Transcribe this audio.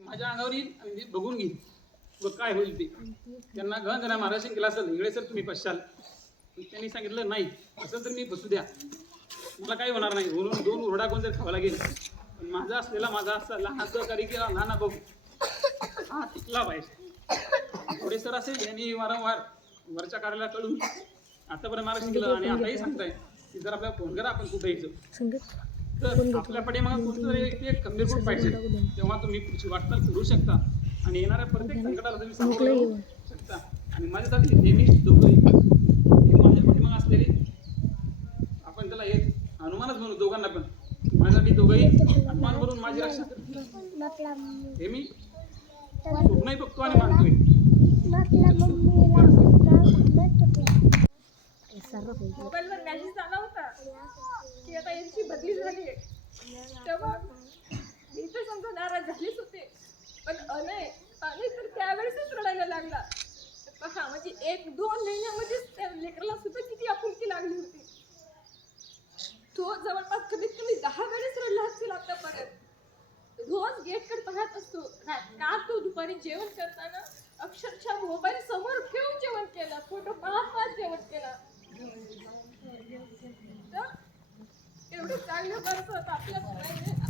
माझ्या अंगावर येईल बघून घेईल व काय होईल ते त्यांना गहन जरा महाराष्ट्र केला असेल इकडे सर तुम्ही बसशाल त्यांनी सांगितलं नाही असं तर मी बसू द्या मला काही होणार नाही म्हणून दोन उरडा कोण जर खावा लागेल माझा असलेला माझा असला लहान सहकारी ना ना भाऊ हा टिकला पाहिजे थोडे सर असेल यांनी वारंवार वरच्या कार्याला कळून आतापर्यंत महाराष्ट्र केलं आणि आताही सांगताय. की जर आपल्याला फोन करा आपण कुठे यायचं तर आपल्या पाठीमागे कोणतरी व्यक्ती एक ग्रुप पाहिजे. तेव्हा तुम्ही पुढची वाटचाल करू शकता. आणि येणाऱ्या प्रत्येक संकटाला तुम्ही सामोरं जाऊ शकता. आणि माझ्यासाठी नेहमी दोघंही. हे माझ्या पाठीमागे असलेले आपण त्याला एक हनुमानच म्हणू दोघांना पण. माझ्यासाठी दोघंही हनुमान म्हणून माझी रक्षा करतील. हे मी स्वप्नही बघतो आणि मानतोय. मोबाईलवर मॅसेज आला होता. की आता यांची बदली झाली आहे. तेव्हा मी तर समजा नाराज झालीच होते. पण अनय अनय तर त्यावेळेसच रडायला लागला. बघा म्हणजे एक दोन महिन्यामध्येच त्या लेकराला सुद्धा किती आपुलकी लागली होती. तो जवळपास कमीत कमी दहा वेळेस रडला असेल आतापर्यंत. रोज गेटकडे पाहत असतो. का तो दुपारी जेवण करताना अक्षरशः मोबाईल समोर ठेवून जेवण केलं. फोटो पाहत पाहत जेवण केलं तर एवढे चांगले माणसं आता आपल्या